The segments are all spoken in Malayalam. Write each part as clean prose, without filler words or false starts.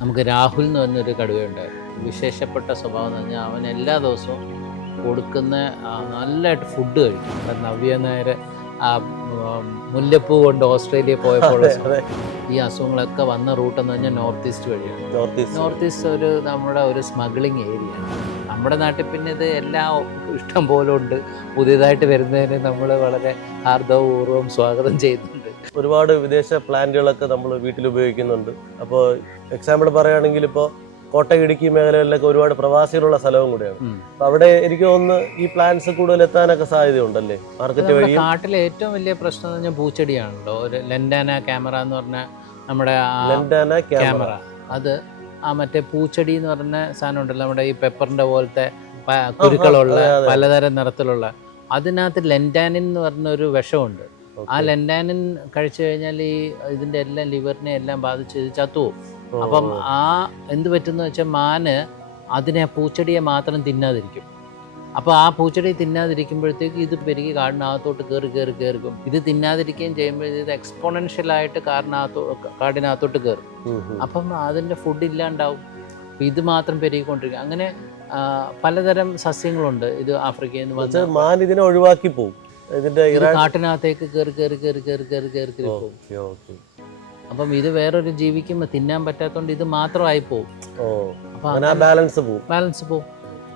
നമുക്ക് രാഹുൽ എന്ന് പറഞ്ഞൊരു കടുവയുണ്ടായിരുന്നു. വിശേഷപ്പെട്ട സ്വഭാവം എന്ന് പറഞ്ഞാൽ അവൻ എല്ലാ ദിവസവും കൊടുക്കുന്ന നല്ലതായിട്ട് ഫുഡ് കഴിക്കും. അപ്പം നവ്യ നായർ ആ മുല്ലപ്പൂ കൊണ്ട് ഓസ്ട്രേലിയ പോയപ്പോൾ ഈ അസുഖങ്ങളൊക്കെ വന്ന റൂട്ടെന്ന് പറഞ്ഞാൽ നോർത്ത് ഈസ്റ്റ് വഴിയാണ്. നോർത്ത് ഈസ്റ്റ് നമ്മുടെ ഒരു സ്മഗ്ലിംഗ് ഏരിയയാണ്. നമ്മുടെ നാട്ടിൽ പിന്നെ ഇത് എല്ലാം ഇഷ്ടം പോലെ ഉണ്ട്. പുതിയതായിട്ട് വരുന്നതിന് നമ്മൾ വളരെ ഹാർദവപൂർവ്വം സ്വാഗതം ചെയ്യുന്നുണ്ട്. ഒരുപാട് വിദേശ പ്ലാന്റുകളൊക്കെ നമ്മൾ വീട്ടിൽ ഉപയോഗിക്കുന്നുണ്ട്. അപ്പോൾ എക്സാമ്പിൾ പറയുകയാണെങ്കിൽ ഇപ്പോൾ കോട്ടയം ഇടുക്കി മേഖലകളിലൊക്കെ ഒരുപാട് പ്രവാസികളുള്ള സ്ഥലവും കൂടെയാണ്. അപ്പൊ അവിടെ എനിക്ക് തോന്നുന്നു ഈ പ്ലാന്റ്സ് കൂടുതൽ എത്താനൊക്കെ സാധ്യതയുണ്ടല്ലേ മാർക്കറ്റ് വഴി. നാട്ടിലെ ഏറ്റവും വലിയ പ്രശ്നം എന്ന് പറഞ്ഞാൽ പൂച്ചെടിയാണല്ലോ. ഒരു ലെൻഡാന ക്യാമറ എന്ന് പറഞ്ഞ നമ്മുടെ ക്യാമറ, അത് ആ മറ്റേ പൂച്ചെടി എന്ന് പറഞ്ഞ സാധനം ഉണ്ടല്ലോ, നമ്മുടെ ഈ പെപ്പറിന്റെ പോലത്തെ കുരുക്കളുള്ള പലതരം നിറത്തിലുള്ള, അതിനകത്ത് ലെൻഡാനിൻ എന്ന് പറഞ്ഞ ഒരു വിഷമുണ്ട്. ആ ലെൻഡാനിൻ കഴിച്ചു കഴിഞ്ഞാൽ ഈ ഇതിന്റെ എല്ലാം ലിവറിനെ എല്ലാം ബാധിച്ച് ഇത് ചത്തുപോകും. അപ്പം ആ എന്ത് പറ്റുന്ന വെച്ചാൽ മാന് അതിനെ പൂച്ചെടിയെ മാത്രം തിന്നാതിരിക്കും. അപ്പോൾ ആ പൂച്ചെടി തിന്നാതിരിക്കുമ്പോഴത്തേക്ക് ഇത് പെരുകി കാടിനകത്തോട്ട് കയറും. ഇത് തിന്നാതിരിക്കുകയും ചെയ്യുമ്പോൾ ഇത് എക്സ്പോണൻഷ്യലായിട്ട് കാടിനകത്തോട്ട് കയറും. അപ്പം അതിൻ്റെ ഫുഡ് ഇല്ലാണ്ടാവും. ഇത് മാത്രം പെരുകിക്കൊണ്ടിരിക്കും. അങ്ങനെ പലതരം സസ്യങ്ങളുണ്ട്. ഇത് ആഫ്രിക്കയിൽ നിന്ന് വന്ന് മാൻ ഇതിനെ ഒഴിവാക്കി പോകും. കാട്ടിനകത്തേക്ക് കയറി പോകും. അപ്പം ഇത് വേറൊരു ജീവിക്കും തിന്നാൻ പറ്റാത്തതുകൊണ്ട് ഇത് മാത്രമായി പോകും. ബാലൻസ് പോകും.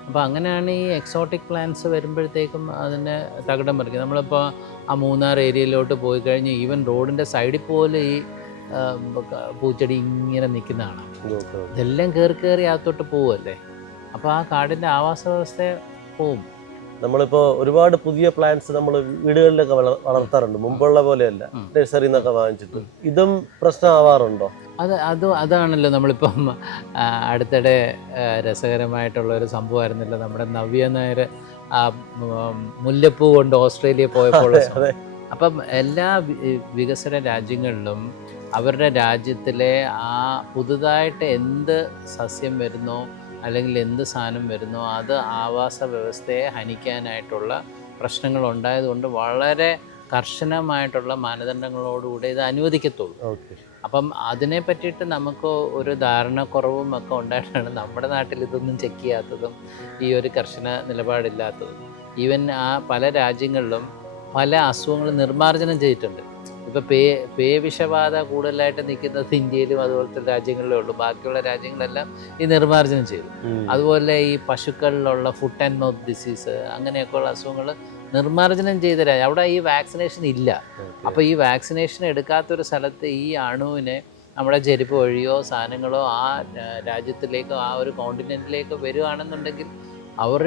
അപ്പം അങ്ങനെയാണ് ഈ എക്സോട്ടിക് പ്ലാന്റ്സ് വരുമ്പോഴത്തേക്കും അതിനെ തകിടം മറിക്കും. നമ്മളിപ്പോൾ ആ മൂന്നാർ ഏരിയയിലോട്ട് പോയി കഴിഞ്ഞ് ഈവൻ റോഡിൻ്റെ സൈഡിൽ പോലെ ഈ പൂച്ചെടി ഇങ്ങനെ നിൽക്കുന്നതാണ്. ഇതെല്ലാം കയറി അകത്തോട്ട് പോവുമല്ലേ. അപ്പോൾ ആ കാടിൻ്റെ ആവാസ വ്യവസ്ഥ പോവും. നമ്മളിപ്പോ ഒരുപാട് പുതിയ പ്ലാന്റ്സ് നമ്മൾ വീടുകളിലൊക്കെ വളർത്താറുണ്ട്. മുമ്പുള്ള പോലെയല്ല, നഴ്സറിയിൽ നിന്നൊക്കെ വാങ്ങിച്ചിട്ട്. ഇതും പ്രശ്നമാവാറുണ്ടോ? അതാണല്ലോ നമ്മളിപ്പം അടുത്തിടെ രസകരമായിട്ടുള്ള ഒരു സംഭവമായിരുന്നല്ലോ, നമ്മുടെ നവ്യ നായർ മുല്ലപ്പൂ കൊണ്ട് ഓസ്ട്രേലിയ പോയപ്പോൾ. അപ്പം എല്ലാ വികസന രാജ്യങ്ങളിലും അവരുടെ രാജ്യത്തിലെ ആ പുതുതായിട്ട് എന്ത് സസ്യം വരുന്നോ അല്ലെങ്കിൽ എന്ത് സാധനം വരുന്നോ അത് ആവാസ വ്യവസ്ഥയെ ഹനിക്കാനായിട്ടുള്ള പ്രശ്നങ്ങൾ ഉണ്ടായതുകൊണ്ട് വളരെ കർശനമായിട്ടുള്ള മാനദണ്ഡങ്ങളോടുകൂടി ഇത് അനുവദിക്കത്തുള്ളൂ. അപ്പം അതിനെ പറ്റിയിട്ട് നമുക്ക് ഒരു ധാരണക്കുറവും ഒക്കെ ഉണ്ടായിട്ടാണ് നമ്മുടെ നാട്ടിൽ ഇതൊന്നും ചെക്ക് ചെയ്യാത്തതും ഈ ഒരു കർശന നിലപാടില്ലാത്തതും. ഈവൻ ആ പല രാജ്യങ്ങളിലും പല അസുഖങ്ങൾ നിർമ്മാർജ്ജനം ചെയ്തിട്ടുണ്ട്. ഇപ്പോൾ പേവിഷബാധ കൂടുതലായിട്ട് നിൽക്കുന്നത് ഇന്ത്യയിലും അതുപോലത്തെ രാജ്യങ്ങളിലേ ഉള്ളൂ. ബാക്കിയുള്ള രാജ്യങ്ങളെല്ലാം ഈ നിർമ്മാർജ്ജനം ചെയ്തു. അതുപോലെ ഈ പശുക്കളിലുള്ള ഫുട്ട് ആൻഡ് മൗത്ത് ഡിസീസ് അങ്ങനെയൊക്കെയുള്ള അസുഖങ്ങൾ നിർമ്മാർജ്ജനം ചെയ്ത രാജ്യം, അവിടെ ഈ വാക്സിനേഷൻ ഇല്ല. അപ്പോൾ ഈ വാക്സിനേഷൻ എടുക്കാത്തൊരു സ്ഥലത്ത് ഈ അണുവിനെ നമ്മുടെ ചെരുപ്പ് വഴിയോ സാധനങ്ങളോ ആ രാജ്യത്തിലേക്കോ ആ ഒരു കോണ്ടിനെൻറ്റിലേക്കോ വരികയാണെന്നുണ്ടെങ്കിൽ അവർ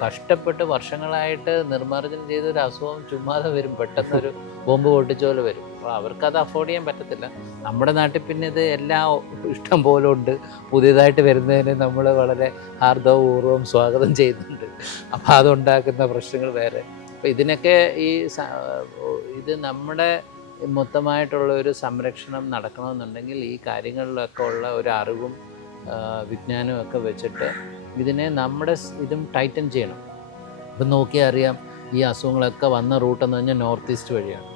കഷ്ടപ്പെട്ട് വർഷങ്ങളായിട്ട് നിർമ്മാർജ്ജനം ചെയ്തൊരു അസുഖം ചുമ്മാതെ വരും, പെട്ടെന്നൊരു ബോംബ് പൊട്ടിച്ച പോലെ വരും. അപ്പോൾ അവർക്കത് അഫോർഡ് ചെയ്യാൻ പറ്റത്തില്ല. നമ്മുടെ നാട്ടിൽ പിന്നെ ഇത് എല്ലാം ഇഷ്ടം പോലെ ഉണ്ട്. പുതിയതായിട്ട് വരുന്നതിന് നമ്മൾ വളരെ ഹാർദവപൂർവ്വം സ്വാഗതം ചെയ്യുന്നുണ്ട്. അപ്പോൾ അതുണ്ടാക്കുന്ന പ്രശ്നങ്ങൾ വേറെ. അപ്പോൾ ഇതിനൊക്കെ ഇത് നമ്മുടെ മൊത്തമായിട്ടുള്ള ഒരു സംരക്ഷണം നടക്കണമെന്നുണ്ടെങ്കിൽ ഈ കാര്യങ്ങളിലൊക്കെ ഉള്ള ഒരു അറിവും വിജ്ഞാനവും ഒക്കെ വെച്ചിട്ട് ഇതിനെ ഇതും ടൈറ്റൻ ചെയ്യണം. ഇപ്പം നോക്കിയാൽ അറിയാം, ഈ അസുഖങ്ങളൊക്കെ വന്ന റൂട്ടെന്ന് പറഞ്ഞാൽ നോർത്ത് ഈസ്റ്റ് വഴിയാണ്.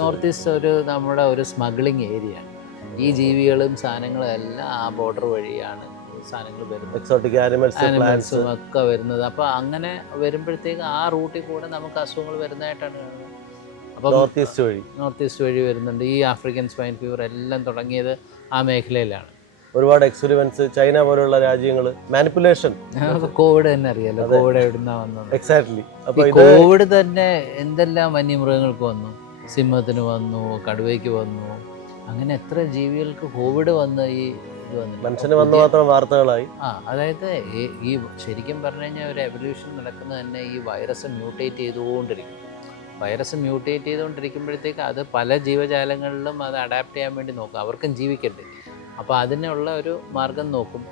നോർത്ത് ഈസ്റ്റ് നമ്മുടെ ഒരു സ്മഗ്ലിംഗ് ഏരിയയാണ്. ഈ ജീവികളും സാധനങ്ങളും എല്ലാം ആ ബോർഡർ വഴിയാണ് സാധനങ്ങൾ വരുന്നത്, എക്സോട്ടിക് ആനിമൽസും ഒക്കെ വരുന്നത്. അപ്പോൾ അങ്ങനെ വരുമ്പോഴത്തേക്ക് ആ റൂട്ടിൽ കൂടെ നമുക്ക് അസുഖങ്ങൾ വരുന്നതായിട്ടാണ് കാണുന്നത്. അപ്പം നോർത്ത് ഈസ്റ്റ് വഴി വരുന്നുണ്ട്. ഈ ആഫ്രിക്കൻ സ്വൈൻ ഫീവർ എല്ലാം തുടങ്ങിയത് ആ മേഖലയിലാണ്. ഒരുപാട് എക്സ്പെരിമെന്റ്സ് ചൈന പോലുള്ള രാജ്യങ്ങൾ മാനിപ്പുലേഷൻ. കോവിഡ് തന്നെ അറിയാലോ, കോവിഡ് എവിടുന്നാ വന്നത്. എക്സാക്ട്ലി. അപ്പോൾ കോവിഡ് തന്നെ എന്തെല്ലാം വന്യമൃഗങ്ങൾക്ക് വന്നു, സിംഹത്തിന് വന്നു, കടുവയ്ക്ക് വന്നു, അങ്ങനെ എത്ര ജീവികൾക്ക് കോവിഡ് വന്ന് ഈ ഇത് വന്നു. മനുഷ്യന് വന്ന മാത്രം വാർത്തകളായി. അതായത് ഈ ശരിക്കും പറഞ്ഞു കഴിഞ്ഞാൽ ഒരു എവല്യൂഷൻ നടക്കുന്നത് തന്നെ ഈ വൈറസ് മ്യൂട്ടേറ്റ് ചെയ്തുകൊണ്ടിരിക്കും. വൈറസ് മ്യൂട്ടേറ്റ് ചെയ്തുകൊണ്ടിരിക്കുമ്പോഴത്തേക്ക് അത് പല ജീവജാലങ്ങളിലും അത് അഡാപ്റ്റ് ചെയ്യാൻ വേണ്ടി നോക്കും, അവർക്കും ജീവിക്കണ്ടേ. അപ്പോൾ അതിനുള്ള ഒരു മാർഗം നോക്കും.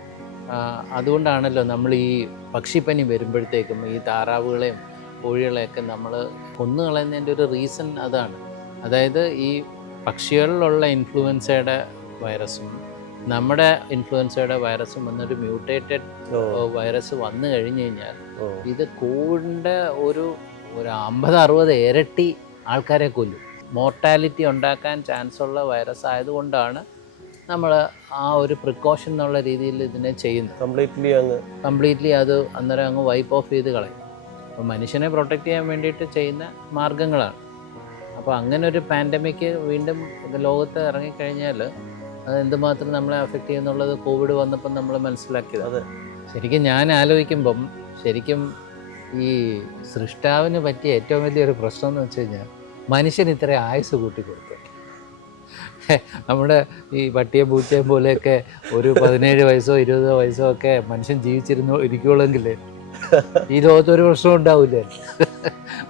അതുകൊണ്ടാണല്ലോ നമ്മൾ ഈ പക്ഷിപ്പനി വരുമ്പോഴത്തേക്കും ഈ താറാവുകളെയും കോഴികളെയൊക്കെ നമ്മൾ കൊന്നുകളയുന്നതിൻ്റെ ഒരു റീസൺ അതാണ്. അതായത് ഈ പക്ഷികളിലുള്ള ഇൻഫ്ലുവൻസയുടെ വൈറസും നമ്മുടെ ഇൻഫ്ലുവൻസയുടെ വൈറസും വന്നൊരു മ്യൂട്ടേറ്റഡ് വൈറസ് വന്നു കഴിഞ്ഞു കഴിഞ്ഞാൽ ഇത് കോവിഡിൻ്റെ ഒരു 50-60 ഇരട്ടി ആൾക്കാരെ കൊല്ലും. മോർട്ടാലിറ്റി ഉണ്ടാക്കാൻ ചാൻസ് ഉള്ള വൈറസ് ആയതുകൊണ്ടാണ് നമ്മൾ ആ ഒരു പ്രിക്കോഷൻ എന്നുള്ള രീതിയിൽ ഇതിനെ ചെയ്യുന്നു. കംപ്ലീറ്റ്ലി അത് അന്നേരം അങ്ങ് വൈപ്പ് ഓഫ് ചെയ്ത് കളയും. അപ്പോൾ മനുഷ്യനെ പ്രൊട്ടക്റ്റ് ചെയ്യാൻ വേണ്ടിയിട്ട് ചെയ്യുന്ന മാർഗങ്ങളാണ്. അപ്പോൾ അങ്ങനെ ഒരു പാൻഡമിക് വീണ്ടും ലോകത്ത് ഇറങ്ങിക്കഴിഞ്ഞാൽ അത് എന്തുമാത്രം നമ്മളെ അഫക്റ്റ് ചെയ്യുന്നുള്ളത് കോവിഡ് വന്നപ്പം നമ്മൾ മനസ്സിലാക്കിയത്. ശരിക്കും ഞാൻ ആലോചിക്കുമ്പം ശരിക്കും ഈ സൃഷ്ടാവിന് പറ്റിയ ഏറ്റവും വലിയൊരു പ്രശ്നം എന്ന് വെച്ച് കഴിഞ്ഞാൽ മനുഷ്യന് ഇത്ര ആയുസ് കൂട്ടിക്കൊടുത്തു. നമ്മുടെ ഈ പട്ടിയെ പൂച്ചയും പോലെയൊക്കെ ഒരു 17 വയസ്സോ 20 വയസ്സോ ഒക്കെ മനുഷ്യൻ ഇരിക്കുള്ളെങ്കിൽ ഈ ലോകത്ത് ഒരു പ്രശ്നം ഉണ്ടാവില്ല.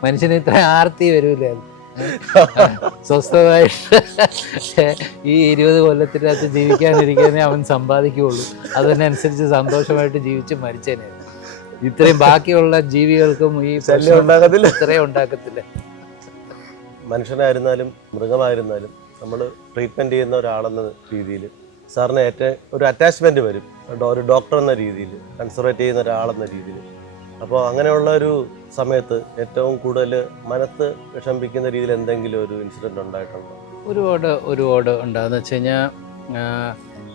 മനുഷ്യന് ഇത്ര ആർത്തി വരൂല. സ്വസ്ഥമായിട്ട് ഈ 20 കൊല്ലത്തിനകത്ത് ജീവിക്കാനിരിക്കാനേ അവൻ സമ്പാദിക്കുകയുള്ളൂ. അതിനനുസരിച്ച് സന്തോഷമായിട്ട് ജീവിച്ച് മരിച്ചേനെ. ഇത്രയും ബാക്കിയുള്ള ജീവികൾക്കും ഈ ഇത്രയും ഉണ്ടാക്കത്തില്ല. മനുഷ്യനായിരുന്നാലും മൃഗമായിരുന്നാലും നമ്മൾ ട്രീറ്റ്മെൻറ്റ് ചെയ്യുന്ന ഒരാളെന്ന രീതിയിൽ സാറിന് ഏറ്റവും ഒരു അറ്റാച്ച്മെൻറ്റ് വരും, ഒരു ഡോക്ടർ എന്ന രീതിയിൽ, കൺസർവേറ്റ് ചെയ്യുന്ന ഒരാളെന്ന രീതിയിൽ. അപ്പോൾ അങ്ങനെയുള്ള ഒരു സമയത്ത് ഏറ്റവും കൂടുതൽ മനസ്സ് വിഷമിപ്പിക്കുന്ന രീതിയിൽ എന്തെങ്കിലും ഒരു ഇൻസിഡൻറ്റ് ഉണ്ടായിട്ടുണ്ടോ? ഒരുപാട് ഉണ്ടാകുന്ന വെച്ച് കഴിഞ്ഞാൽ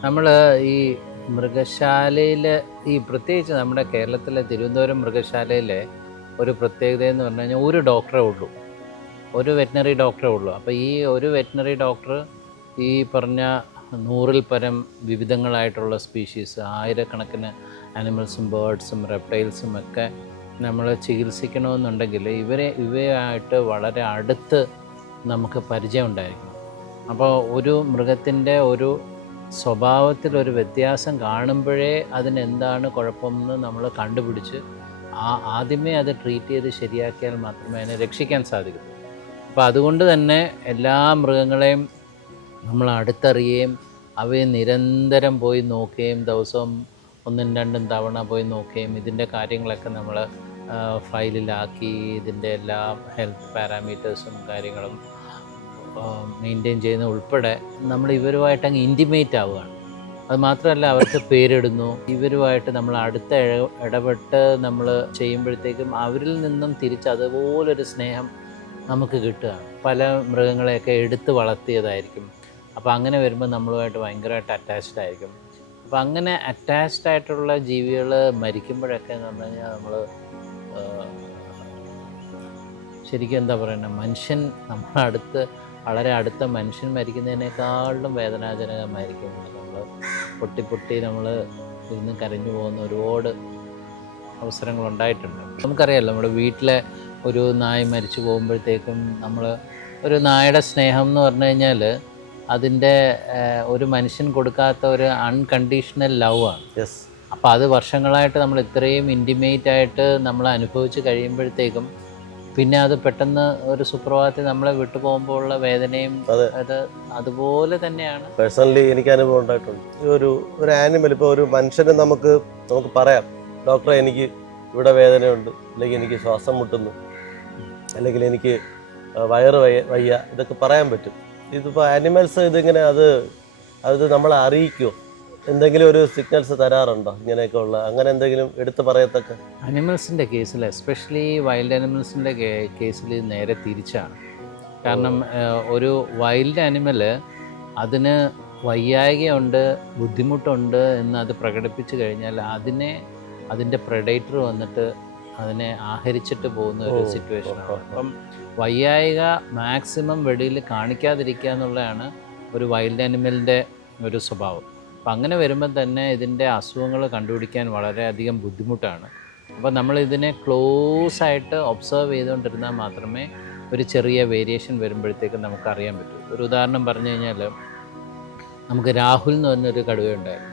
നമ്മൾ ഈ മൃഗശാലയിൽ ഈ പ്രത്യേകിച്ച് നമ്മുടെ കേരളത്തിലെ തിരുവനന്തപുരം മൃഗശാലയിലെ ഒരു പ്രത്യേകത എന്ന് പറഞ്ഞു കഴിഞ്ഞാൽ ഒരു ഡോക്ടറേ ഉള്ളൂ, ഒരു വെറ്റിനറി ഡോക്ടറേ ഉള്ളൂ. അപ്പോൾ ഈ ഒരു വെറ്റിനറി ഡോക്ടർ ഈ പറഞ്ഞ 100-ൽ പരം വിവിധങ്ങളായിട്ടുള്ള സ്പീഷീസ്, ആയിരക്കണക്കിന് ആനിമൽസും ബേർഡ്സും റെപ്റ്റൈൽസും ഒക്കെ നമ്മൾ ചികിത്സിക്കണമെന്നുണ്ടെങ്കിൽ ഇവയായിട്ട് വളരെ അടുത്ത് നമുക്ക് പരിചയം ഉണ്ടായിരിക്കണം. അപ്പോൾ ഒരു മൃഗത്തിൻ്റെ ഒരു സ്വഭാവത്തിലൊരു വ്യത്യാസം കാണുമ്പോഴേ അതിനെന്താണ് കുഴപ്പമെന്ന് നമ്മൾ കണ്ടുപിടിച്ച് ആദ്യമേ അത് ട്രീറ്റ് ചെയ്ത് ശരിയാക്കിയാൽ മാത്രമേ അതിനെ രക്ഷിക്കാൻ സാധിക്കൂ. അപ്പോൾ അതുകൊണ്ട് തന്നെ എല്ലാ മൃഗങ്ങളെയും നമ്മൾ അടുത്തറിയുകയും അവയെ നിരന്തരം പോയി നോക്കുകയും ദിവസവും 1-2 തവണ പോയി നോക്കുകയും ഇതിൻ്റെ കാര്യങ്ങളൊക്കെ നമ്മൾ ഫയലിലാക്കി ഇതിൻ്റെ എല്ലാ ഹെൽത്ത് പാരാമീറ്റേഴ്സും കാര്യങ്ങളും മെയിൻറ്റെയിൻ ചെയ്യുന്ന ഉൾപ്പെടെ നമ്മൾ ഇവരുമായിട്ട് അങ്ങ് ഇൻറ്റിമേറ്റ് ആവുകയാണ്. അത് മാത്രമല്ല അവർക്ക് പേരിടുന്നു. ഇവരുമായിട്ട് നമ്മൾ അടുത്ത ഇടപെട്ട് നമ്മൾ ചെയ്യുമ്പോഴത്തേക്കും അവരിൽ നിന്നും തിരിച്ച് അതുപോലൊരു സ്നേഹം നമുക്ക് കിട്ടുകയാണ്. പല മൃഗങ്ങളെയൊക്കെ എടുത്ത് വളർത്തിയതായിരിക്കും. അപ്പോൾ അങ്ങനെ വരുമ്പോൾ നമ്മളുമായിട്ട് ഭയങ്കരമായിട്ട് അറ്റാച്ച്ഡ് ആയിരിക്കും. അപ്പോൾ അങ്ങനെ അറ്റാച്ച്ഡ് ആയിട്ടുള്ള ജീവികൾ മരിക്കുമ്പോഴൊക്കെ എന്ന് പറഞ്ഞു കഴിഞ്ഞാൽ നമ്മൾ ശരിക്കും എന്താ പറയുക, മനുഷ്യൻ നമ്മളടുത്ത് വളരെ അടുത്ത മനുഷ്യൻ മരിക്കുന്നതിനേക്കാളും വേദനാജനകമായിരിക്കും. നമ്മൾ പൊട്ടി നമ്മൾ ഇരുന്ന് കരഞ്ഞു പോകുന്ന ഒരുപാട് അവസരങ്ങളുണ്ടായിട്ടുണ്ട്. നമുക്കറിയാമല്ലോ, നമ്മുടെ വീട്ടിലെ ഒരു നായ മരിച്ചു പോകുമ്പോഴത്തേക്കും നമ്മൾ ഒരു നായയുടെ സ്നേഹം എന്ന് പറഞ്ഞു കഴിഞ്ഞാൽ അതിൻ്റെ ഒരു മനുഷ്യൻ കൊടുക്കാത്ത ഒരു അൺകണ്ടീഷണൽ ലവ് ആണ്. അപ്പോൾ അത് വർഷങ്ങളായിട്ട് നമ്മൾ ഇത്രയും ഇൻറ്റിമേറ്റ് ആയിട്ട് നമ്മൾ അനുഭവിച്ച് കഴിയുമ്പോഴത്തേക്കും പിന്നെ അത് പെട്ടെന്ന് ഒരു സുപ്രഭാതത്തിൽ നമ്മളെ വിട്ടു പോകുമ്പോൾ ഉള്ള വേദനയും അത് അതുപോലെ തന്നെയാണ്. പേഴ്സണലി എനിക്ക് അനുഭവം ഉണ്ടായിട്ടുണ്ട്. ഒരു ആനിമൽ, ഇപ്പോൾ ഒരു മനുഷ്യന് നമുക്ക് പറയാം, ഡോക്ടറെ എനിക്ക് ഇവിടെ വേദനയുണ്ട്, അല്ലെങ്കിൽ എനിക്ക് ശ്വാസം മുട്ടുന്നു, അല്ലെങ്കിൽ എനിക്ക് വയറ് വയ്യ, ഇതൊക്കെ പറയാൻ പറ്റും. ഇതിപ്പോൾ ആനിമൽസ് ഇതിങ്ങനെ അത് നമ്മളെ അറിയിക്കുമോ? എന്തെങ്കിലും ഒരു സിഗ്നൽസ് തരാറുണ്ടോ ഇങ്ങനെയൊക്കെ ഉള്ള? അങ്ങനെ എന്തെങ്കിലും എടുത്ത് പറയത്തക്ക? അനിമൽസിൻ്റെ കേസിൽ, എസ്പെഷ്യലി വൈൽഡ് അനിമൽസിൻ്റെ കേസിൽ നേരെ തിരിച്ചാണ്. കാരണം ഒരു വൈൽഡ് അനിമൽ അതിന് വയ്യായ്കയുണ്ട്, ബുദ്ധിമുട്ടുണ്ട് എന്ന് അത് പ്രകടിപ്പിച്ചു കഴിഞ്ഞാൽ അതിൻ്റെ പ്രെഡേറ്റർ വന്നിട്ട് അതിനെ ആഹരിച്ചിട്ട് പോകുന്ന ഒരു സിറ്റുവേഷനാണ്. അപ്പം വയ്യായ്ക മാക്സിമം വെളിയിൽ കാണിക്കാതിരിക്കുക എന്നുള്ളതാണ് ഒരു വൈൽഡ് അനിമലിൻ്റെ ഒരു സ്വഭാവം. അപ്പം അങ്ങനെ വരുമ്പോൾ തന്നെ ഇതിൻ്റെ അസുഖങ്ങൾ കണ്ടുപിടിക്കാൻ വളരെയധികം ബുദ്ധിമുട്ടാണ്. അപ്പോൾ നമ്മൾ ഇതിനെ ക്ലോസ് ആയിട്ട് ഒബ്സർവ് ചെയ്തുകൊണ്ടിരുന്നാൽ മാത്രമേ ഒരു ചെറിയ വേരിയേഷൻ വരുമ്പോഴത്തേക്കും നമുക്കറിയാൻ പറ്റൂ. ഒരു ഉദാഹരണം പറഞ്ഞു കഴിഞ്ഞാൽ, നമുക്ക് രാഹുൽ എന്ന് പറഞ്ഞൊരു കടുവയുണ്ടായിരുന്നു.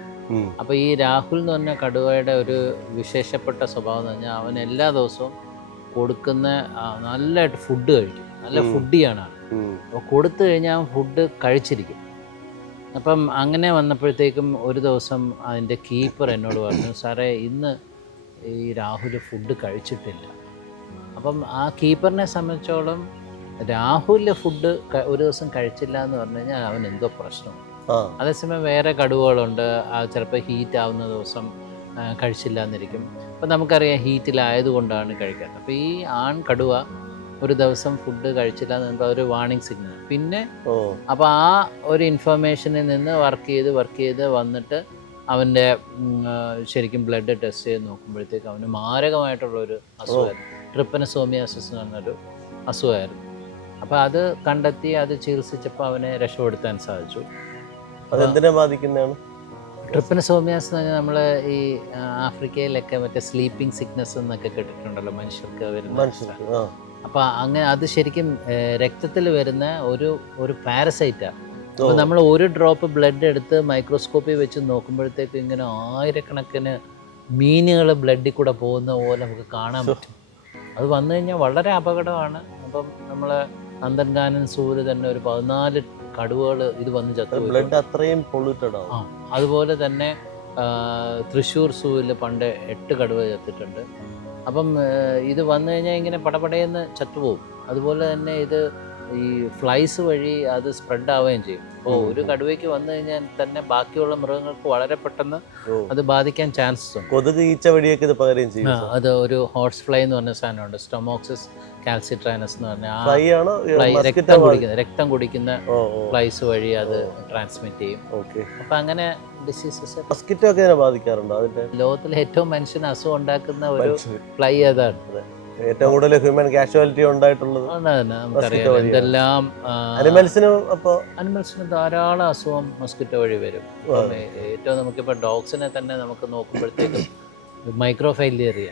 അപ്പോൾ ഈ രാഹുൽ എന്ന് പറഞ്ഞ കടുവയുടെ ഒരു വിശേഷപ്പെട്ട സ്വഭാവം എന്ന് പറഞ്ഞാൽ അവൻ എല്ലാ ദിവസവും കൊടുക്കുന്ന നല്ലതായിട്ട് ഫുഡ് കഴിക്കും. നല്ല ഫുഡിയാണ്. അപ്പോൾ കൊടുത്തു കഴിഞ്ഞാൽ അവൻ ഫുഡ് കഴിച്ചിരിക്കും. അപ്പം അങ്ങനെ വന്നപ്പോഴത്തേക്കും ഒരു ദിവസം അതിൻ്റെ കീപ്പർ എന്നോട് പറഞ്ഞു, സാറേ ഇന്ന് ഈ രാഹുൽ ഫുഡ് കഴിച്ചിട്ടില്ല. അപ്പം ആ കീപ്പറിനെ സംബന്ധിച്ചോളം രാഹുലിൻ്റെ ഫുഡ് ഒരു ദിവസം കഴിച്ചില്ല എന്ന് പറഞ്ഞു കഴിഞ്ഞാൽ അവൻ എന്തോ പ്രശ്നമാണ്. അതേസമയം വേറെ കടുവകളുണ്ട്, ചിലപ്പോൾ ഹീറ്റ് ആവുന്ന ദിവസം കഴിച്ചില്ല എന്നിരിക്കും. അപ്പം നമുക്കറിയാം ഹീറ്റിലായതുകൊണ്ടാണ് കഴിക്കാത്തത്. അപ്പോൾ ഈ ആൺ കടുവ ഒരു ദിവസം ഫുഡ് കഴിച്ചില്ല എന്ന് പറയുമ്പോൾ ഒരു വാർണിംഗ് സിഗ്നൽ. പിന്നെ അപ്പോൾ ആ ഒരു ഇൻഫർമേഷനിൽ നിന്ന് വർക്ക് ചെയ്ത് വന്നിട്ട് അവൻ്റെ ശരിക്കും ബ്ലഡ് ടെസ്റ്റ് ചെയ്ത് നോക്കുമ്പോഴത്തേക്ക് അവന് മാരകമായിട്ടുള്ളൊരു അസുഖമായിരുന്നു. ട്രിപ്പനസോമിയാസിസ് എന്ന് പറഞ്ഞൊരു അസുഖമായിരുന്നു. അപ്പോൾ അത് കണ്ടെത്തി അത് ചികിത്സിച്ചപ്പോൾ അവനെ രക്ഷപ്പെടുത്താൻ സാധിച്ചു. അതെന്തിനെ ബാധിക്കുന്നതാണ്? ട്രിപ്പനസോമിയാസ് എന്ന് പറഞ്ഞാൽ നമ്മൾ ഈ ആഫ്രിക്കയിലൊക്കെ മറ്റേ സ്ലീപ്പിംഗ് സിക്നസ് എന്നൊക്കെ കേട്ടിട്ടുണ്ടല്ലോ, മനുഷ്യർക്ക് വരുന്ന. അപ്പോൾ അങ്ങനെ അത് ശരിക്കും രക്തത്തിൽ വരുന്ന ഒരു പാരസൈറ്റാണ്. അപ്പോൾ നമ്മൾ ഒരു ഡ്രോപ്പ് ബ്ലഡ് എടുത്ത് മൈക്രോസ്കോപ്പിൽ വെച്ച് നോക്കുമ്പോഴത്തേക്ക് ഇങ്ങനെ ആയിരക്കണക്കിന് മീനുകൾ ബ്ലഡിൽ കൂടെ പോകുന്ന പോലെ നമുക്ക് കാണാൻ പറ്റും. അത് വന്നു കഴിഞ്ഞാൽ വളരെ അപകടമാണ്. അപ്പം നമ്മൾ നന്ദൻകാനൻ സൂവിൽ തന്നെ ഒരു 14 കടുവകൾ ഇത് വന്ന് ചത്തു. ബ്ലഡ് അത്രയും പൊള്യൂട്ടഡ് ആണ്. അതുപോലെ തന്നെ തൃശ്ശൂർ സൂവിൽ പണ്ട് 8 കടുവ ചത്തിട്ടുണ്ട്. അപ്പം ഇത് വന്നു കഴിഞ്ഞാൽ ഇങ്ങനെ പടപടയെന്ന് ചത്തുപോകും. അതുപോലെ തന്നെ ഇത് ഈ ഫ്ലൈസ് വഴി അത് സ്പ്രെഡ് ആവുകയും ചെയ്യും. അപ്പോൾ ഒരു കടുവയ്ക്ക് വന്നു കഴിഞ്ഞാൽ തന്നെ ബാക്കിയുള്ള മൃഗങ്ങൾക്ക് വളരെ പെട്ടെന്ന് അത് ബാധിക്കാൻ ചാൻസസ് ഉണ്ട്. കൊതുക് ഈച്ച വഴിയൊക്കെ ഇത് പകരുകയും ചെയ്യും. അത് ഒരു ഹോർസ് ഫ്ലൈ എന്ന് പറഞ്ഞ സാധനമുണ്ട്, സ്റ്റൊമോക്സിസ് കാൽസിട്രാനസ് എന്ന് പറഞ്ഞാൽ രക്തം കുടിക്കുന്ന ഫ്ലൈസ് വഴി അത് ട്രാൻസ്മിറ്റ് ചെയ്യും. അപ്പൊ അങ്ങനെ ഡിസീസസ് മസ്കിറ്റോ ഒക്കെ ബാധിക്കാറുണ്ടോ? ലോകത്തിലെ ഏറ്റവും മനുഷ്യന് അസുഖം ഉണ്ടാക്കുന്ന ഒരു ഫ്ലൈ അതാണ്. ഏറ്റവും കൂടുതൽ ഹ്യൂമൻ കാഷ്വാലിറ്റി ഉണ്ടായിട്ടുള്ളത് നമുക്കറിയാം. എന്തെല്ലാം അനിമൽസിന് ധാരാളം അസുഖം മസ്കിറ്റോ വഴി വരും. ഏറ്റവും നമുക്കിപ്പോൾ ഡോഗ്സിനെ തന്നെ നമുക്ക് നോക്കുമ്പോഴത്തേക്കും മൈക്രോഫൈലേറിയ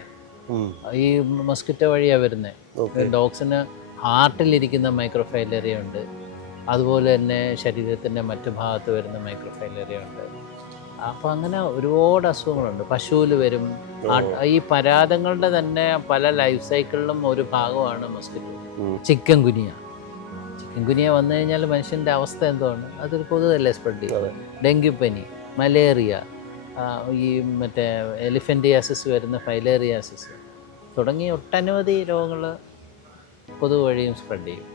ഈ മസ്കിറ്റോ വഴിയാണ് വരുന്നത്. ഡോഗ്സിന് ഹാർട്ടിലിരിക്കുന്ന മൈക്രോഫൈലേറിയ ഉണ്ട്. അതുപോലെ തന്നെ ശരീരത്തിൻ്റെ മറ്റു ഭാഗത്ത് വരുന്ന മൈക്രോഫൈലേറിയ ഉണ്ട്. അപ്പോൾ അങ്ങനെ ഒരുപാട് അസുഖങ്ങളുണ്ട്. പശുവിൽ വരും. ഈ പരാതങ്ങളുടെ തന്നെ പല ലൈഫ് സൈക്കിളിലും ഒരു ഭാഗമാണ് മസ്കിറ്റോ. ചിക്കൻ ഗുനിയ വന്നു കഴിഞ്ഞാൽ മനുഷ്യൻ്റെ അവസ്ഥ എന്താണ്? അതൊരു കൊതുകല്ലേ സ്പ്രെഡ് ചെയ്യുന്നത്. ഡെങ്കിപ്പനി, മലേറിയ, ഈ മറ്റേ എലിഫൻറ്റിയാസിസ് വരുന്ന ഫൈലേറിയാസിസ് തുടങ്ങിയ ഒട്ടനവധി രോഗങ്ങൾ കൊതുക് വഴിയും സ്പ്രെഡ് ചെയ്യും.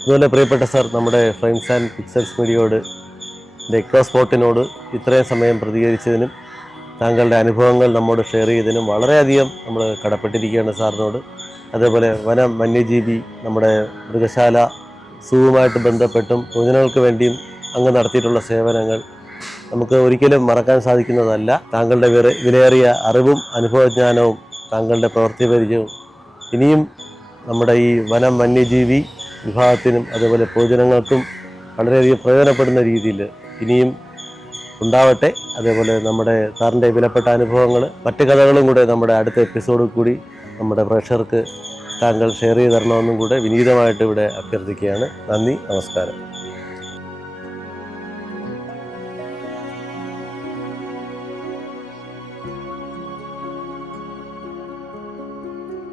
അതുപോലെ പ്രിയപ്പെട്ട സാർ, നമ്മുടെ ഫ്രെയിംസ് ആൻഡ് പിക്സൽസ് മീഡിയയോട് എക്കോസ്പോട്ടിനോട് ഇത്രയും സമയം പ്രതികരിച്ചതിനും താങ്കളുടെ അനുഭവങ്ങൾ നമ്മോട് ഷെയർ ചെയ്തതിനും വളരെയധികം നമ്മൾ കടപ്പെട്ടിരിക്കുകയാണ് സാറിനോട്. അതേപോലെ വനം വന്യജീവി നമ്മുടെ മൃഗശാല സൂവുമായിട്ട് ബന്ധപ്പെട്ടും പൊതുജനങ്ങൾക്ക് വേണ്ടിയും അങ്ങ് നടത്തിയിട്ടുള്ള സേവനങ്ങൾ നമുക്ക് ഒരിക്കലും മറക്കാൻ സാധിക്കുന്നതല്ല. താങ്കളുടെ വിലയേറിയ അറിവും അനുഭവജ്ഞാനവും താങ്കളുടെ പ്രവൃത്തി പരിചയവും ഇനിയും നമ്മുടെ ഈ വനം വന്യജീവി വിഭാഗത്തിനും അതേപോലെ പൊതുജനങ്ങൾക്കും വളരെയധികം പ്രയോജനപ്പെടുന്ന രീതിയിൽ ഇനിയും ഉണ്ടാവട്ടെ. അതേപോലെ നമ്മുടെ സാറിൻ്റെ വിലപ്പെട്ട അനുഭവങ്ങൾ മറ്റു കഥകളും കൂടെ നമ്മുടെ അടുത്ത എപ്പിസോഡിൽ കൂടി നമ്മുടെ പ്രേക്ഷകർക്ക് താങ്കൾ ഷെയർ ചെയ്ത് തരണമെന്നും കൂടെ വിനീതമായിട്ട് ഇവിടെ അഭ്യർത്ഥിക്കുകയാണ്. നന്ദി, നമസ്കാരം.